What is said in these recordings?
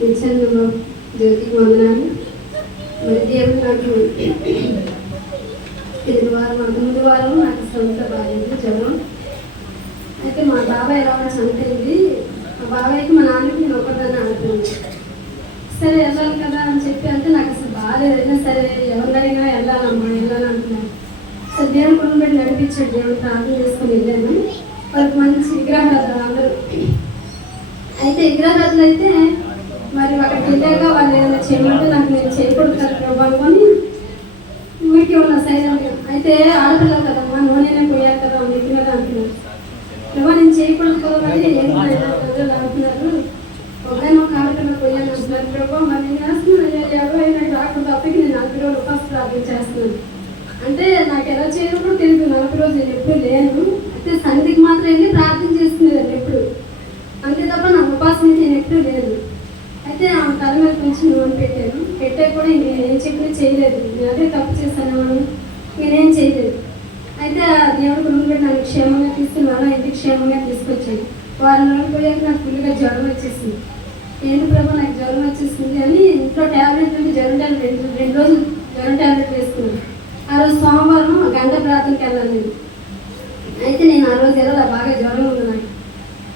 నిత్యానందమ్మ జ్యోతికి వందనాలు. మరి దేవుడు నాకు ముందు వారం నాకు సొంత బాగాలేదు జ్వరం. అయితే మా బాబాయ్ ఎలా చనిపోయింది. మా బాబాయ్కి మా నాన్నకి నేను ఒకదాన్ని ఆడుతుంది. సరే వెళ్ళాలి కదా అని చెప్పి అంటే నాకు అసలు బాగాలేదైనా సరే ఎవరినైనా వెళ్ళాలమ్మా వెళ్ళాలంటున్నాను. సరే దేవుడు కొను పెట్టి నడిపించాడు. దేవుడు ప్రార్థన చేసుకొని వెళ్ళాను. వాళ్ళకి మంచి విగ్రహాలు అందరూ. అయితే విగ్రహాలు అయితే మరి అక్కడికి వెళ్ళాక వాళ్ళు ఏదైనా చేయమంటే నాకు నేను చేయకూడదు కదా ప్రభు అనుకొని ఊరికి ఉన్న సైలెంట్గా. అయితే ఆడపిల్ల కదమ్మా నూనెనే పోయారు కదా నెత్తి మీద అంటున్నారు. ప్రభు నేను చేయకూడదు కదా అని ఏం అంటున్నారు. ఒకవేళ మాకు ఆడపిల్ల పోయాను అంటున్నారు. ప్రభు మరి నేను చేస్తున్నాను ఎవరైనా రాకూడదు. అప్పటికి నేను 40 రోజులు ఉపాస ప్రార్థన చేస్తున్నాను. అంటే నాకు ఎలా చేయడం కూడా తెలియదు. 40 రోజులు నేను ఎప్పుడు లేను. అయితే సన్నిధికి మాత్రం వెళ్ళి ప్రార్థన చేసుకునేదాన్ని ఎప్పుడు. అంతే తప్ప నా ఉపాసన నేను ఎప్పుడు లేదు. అయితే ఆ తల మీద కొంచెం నూనె పెట్టాను. పెట్టే కూడా నేనేం చెప్పినా చేయలేదు. నేను అదే తప్పు చేశాను నేనేం చేయలేదు. అయితే ఆ దేవుడు నూనె నన్ను క్షేమంగా తీసుకుని వాళ్ళ ఇంటికి క్షేమంగా తీసుకొచ్చాను. వారం రోజులు పోయాక నాకు ఫుల్గా జ్వరం వచ్చేసింది. ఏంటి ప్రభు నాకు జ్వరం వచ్చేసింది అని ఇంట్లో ట్యాబ్లెట్ ఉంటే జ్వరం ట్యాబ్లెట్ 2 రోజులు జ్వరం ట్యాబ్లెట్ వేసుకున్నాను. ఆ రోజు సోమవారం గంట ప్రార్థనకి వెళ్ళాను నేను. అయితే నేను ఆ రోజు ఎలా బాగా జ్వరం ఉంది నాకు.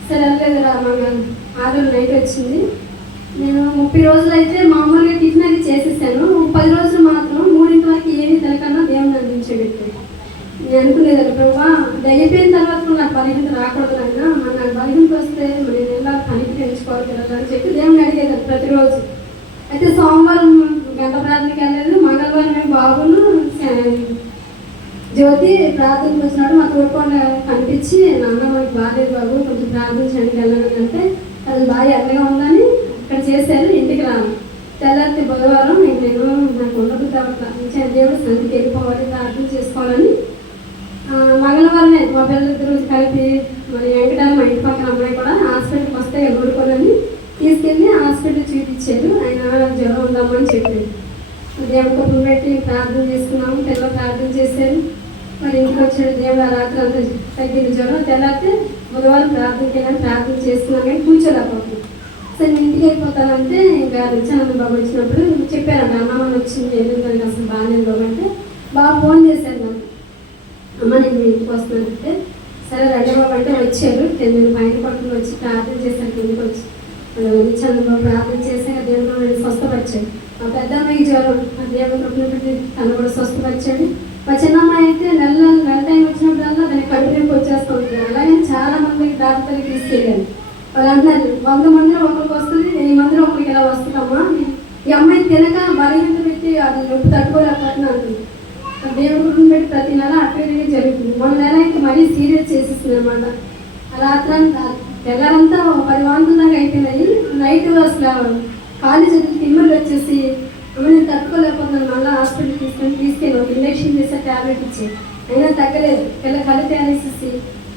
సరే వెళ్ళలేదు రా మా 6 రోజులు నైట్ వచ్చింది. నేను 30 రోజులు అయితే మామూలుగా టిఫిన్ అది చేసేసాను. 10 రోజులు మాత్రం 3 వరకు ఏమీ తినకన్నా దేవుని అందించేటట్టు నేను అనుకునేదాన్ని. ప్రభు అది అయిపోయిన తర్వాత కూడా నాకు బలహీనత రాకూడదు అయినా మన నాకు బలహీనత వస్తే నేను ఎలా పనికి పెంచుకోవాలి కదా అని చెప్పి దేవుని అడిగేదాన్ని ప్రతిరోజు. అయితే సోమవారం గంట ప్రార్థనకి వెళ్ళలేదు. మంగళవారం మేము బాబును జ్యోతి ప్రార్థనకు వచ్చినాడు. మా తోడుకోండి కనిపించి నాన్న మనకి బాగాలేదు బాబు కొంచెం ప్రార్థించండి వెళ్ళాలని అంటే అది బాగా ఎండగా ఉందని ఇక్కడ చేశారు. ఇంటికి రాను. తెల్లారి బుధవారం నేను నాకు ఉండదు కాబట్టి దేవుడు సంతికి వెళ్ళిపోవాలి ప్రార్థన చేసుకోవాలని మంగళవారమే మా పిల్లలిద్దరూ కలిపి మరి వెంకటమ్మ మా ఇంటి పక్కన అమ్మాయి కూడా హాస్పిటల్కి వస్తే ఊరుకోనని తీసుకెళ్ళి హాస్పిటల్ చూపించారు. ఆయన జ్వరం ఉందామని చెప్పారు. దేవుడి కొప్పులు పెట్టి ప్రార్థన చేసుకున్నాము. పిల్లలు ప్రార్థన చేశారు. మరి ఇంటికి వచ్చాడు. దేవుడు ఆ రాత్రి అంతా తగ్గిన జ్వరం. తెల్లారితే బుధవారం ప్రార్థనకి వెళ్ళాను. ప్రార్థన చేసుకున్నాం కానీ కూర్చోలేకపోతుంది. సరే నేను ఇంటికి వెళ్ళిపోతానంటే ఇంకా నిత్యానంద బాబు వచ్చినప్పుడు చెప్పారంట అన్నమ్మని వచ్చింది వెళ్ళిందని అసలు బాగాలేదు బాబు అంటే బాబు ఫోన్ చేశారు నాకు. అమ్మ నేను ఇంటికి వస్తున్నానంటే సరే రెడ్డి బాబు అంటే వచ్చారు. నేను పైన పట్టుకుని వచ్చి ప్రార్థన చేశాను. కిందకి వచ్చి నిత్యానంద బాబు ప్రార్థన చేశాక దేవుడు స్వస్థపరిచాడు. ఆ పెద్ద అమ్మాయికి జ్వరం ఆ దేవుడు పెట్టి తను కూడా స్వస్థపరిచాడు. మా చిన్నమ్మాయి అయితే నెల టైం వచ్చినప్పుడల్లా దానికి కడుపు నొప్పి వచ్చేస్తూ ఉంటుంది. అలాగే చాలా మందికి డాక్టర్కి తీసుకెళ్ళాను. వాళ్ళు అంటున్నారు 100 మందిలో ఒకరికి వస్తుంది 1000 మందిలో ఒకరికి ఎలా వస్తుందమ్మా ఈ అమ్మాయి తినక బలహీనత పెట్టి అది నొప్పి తట్టుకోలేకపోతున్నా అంటుంది. దేవుడి గురించి పెట్టి ప్రతి నెల అట్లనే జరుగుతుంది. 1 నెల అయితే మరీ సీరియస్ చేసేస్తుంది అనమాట. రాత్రి తెల్లారంతా 10 వాంతుల దాకా అయిపోయినాయి. నైట్ అసలు కాళ్ళు చేతులు తిమ్మిళ్ళు వచ్చేసి నేను తట్టుకోలేకపోతున్నాను. మళ్ళీ హాస్పిటల్ తీసుకెళ్ళి ఒక ఇంజక్షన్ చేసే ట్యాబ్లెట్ ఇచ్చి అయినా తగ్గలేదు. కళ్ళు తేలేసేసి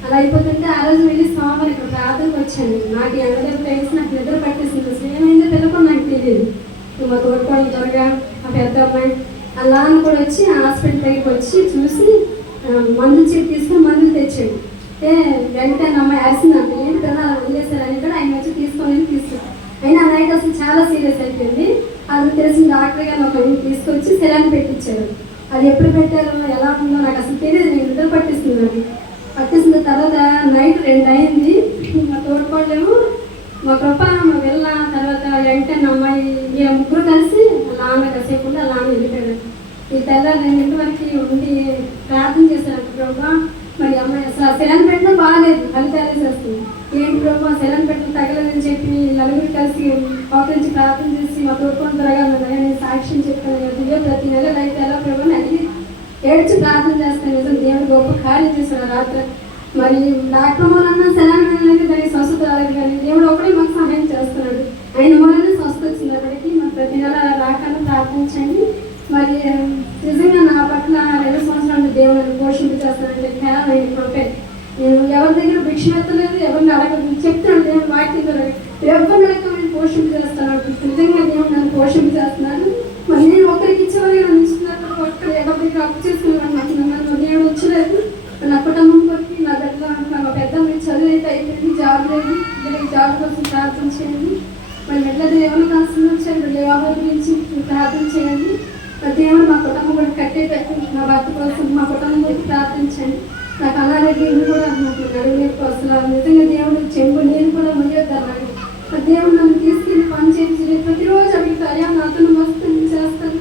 అలా అయిపోతుంటే ఆ రోజు వెళ్ళి సోమవారం ఇక్కడ ప్రార్థనకు వచ్చాను. నాకు ఎండదెబ్బ తెలిసి నాకు నిద్ర పట్టేసింది. అసలు ఏమైందో పిల్లకుండా నాకు తెలియదు. మా తోడుకోవడం త్వరగా ఆ పెద్ద అమ్మాయి అలా అని కూడా వచ్చి హాస్పిటల్ దగ్గరికి వచ్చి చూసి మందులు చెప్పి తీసుకొని మందులు తెచ్చాడు. వెంటనే అమ్మాయి అరిసిందంట ఏంటి పిల్లలు అలా వదిలేశారని కూడా ఆయన వచ్చి తీసుకొని తీసుకున్నాను. అయినా నైట్ అసలు చాలా సీరియస్ అయిపోయింది. అది తెలిసిన డాక్టర్ గారు ఒక తీసుకొచ్చి సెలైన్ పెట్టించారు. అది ఎప్పుడు పెట్టారో ఎలా ఉందో నాకు అసలు తెలియదు. నేను నిద్ర పట్టిస్తున్నాను. పట్టేసిన తర్వాత నైట్ 2 అయింది. మా తోడుకోలేము మా కృప మా వెళ్ళ తర్వాత వెంటనే అమ్మాయి ముగ్గురు కలిసి లాన్న కాసేపు ఉండి అలా వెళ్ళిపోయాడు. ఈ తెల్లారి 2 వరకు ఉండి ప్రార్థన చేశాను. ప్రభా మరి అమ్మాయి అసలు సెలైన్ పెట్టడం బాగాలేదు. కళ్ళు తేలేసేస్తుంది. ఏంటి ప్రభా సెలైన్ పెట్టడం తగలేదని చెప్పి నలుగురు కలిసి నుంచి ప్రార్థన చేసి మా తోడుకొని త్వరగా నేను సాక్ష్యం చెప్తాను. ప్రతి నెల అయితే ఎలా ప్రభా అని అడిగి ఏడ్చి ప్రార్థన చేస్తాను. నిజం దేవుడు గొప్ప కార్యం చేశాడు రాత్రి. మరి డాక్టర్ మూలన్నా సెలైన్ వెళ్ళలేదు దానికి స్వస్థత రాలేదు. కానీ దేవుడు ఒకటే మాకు సహాయం చేస్తున్నాడు. ఆయన మూలనే స్వస్థత వచ్చినప్పటికీ మరి ప్రతి నెల రాకన్నా ప్రార్థించండి. మరి నిజంగా నా పట్ల 2 సంవత్సరాలు దేవుడిని పోషింపు చేస్తానంటే కేవలం ఆయన కృపే. నేను ఎవరి దగ్గర భిక్ష ఎత్తలేదు. ఎవరిని అడగదు. చెప్తున్నాడు దేవుడు వాక్యం ఎవరిని అడగ నేను పోషింపు చేస్తున్నాడు. నిజంగా దేవుడు నన్ను పోషింపు చేస్తున్నాడు. మరి నేను ఒకరికి ఇచ్చేవాళ్ళు నన్ను ఇస్తున్నారు. ఒక్కరు ఎవరి దగ్గర అప్పు చేసుకున్నాను. నాకు నన్ను దేవుడు వచ్చలేదు. నా కుటుంబం కొరికి నా బిడ్డ మా పెద్ద చదువు అయితే అయిపోయింది. జాబ్ లేదు. కోసం ప్రార్థన చేయండి. మరి మెట్ల దేవుని కలిసి వచ్చారు వివాహాల గురించి ప్రార్థన చేయండి. మరి దేవుడు మా కుటుంబం కూడా కట్టేటట్టు మా భర్త కోసం మా కుటుంబం గురించి ప్రార్థించండి. నాకు అనారోగ్యం కూడా నాకు నడువులేక వస్తున్నారు. నిజంగా దేవుడు చెంబు నేను కూడా మొయ్యొద్దు అన్నాడు. దేవుడు నన్ను తీసుకెళ్ళి పని చేయించి ప్రతిరోజు అడుగుతారు, నాతో వస్తాను చేస్తాను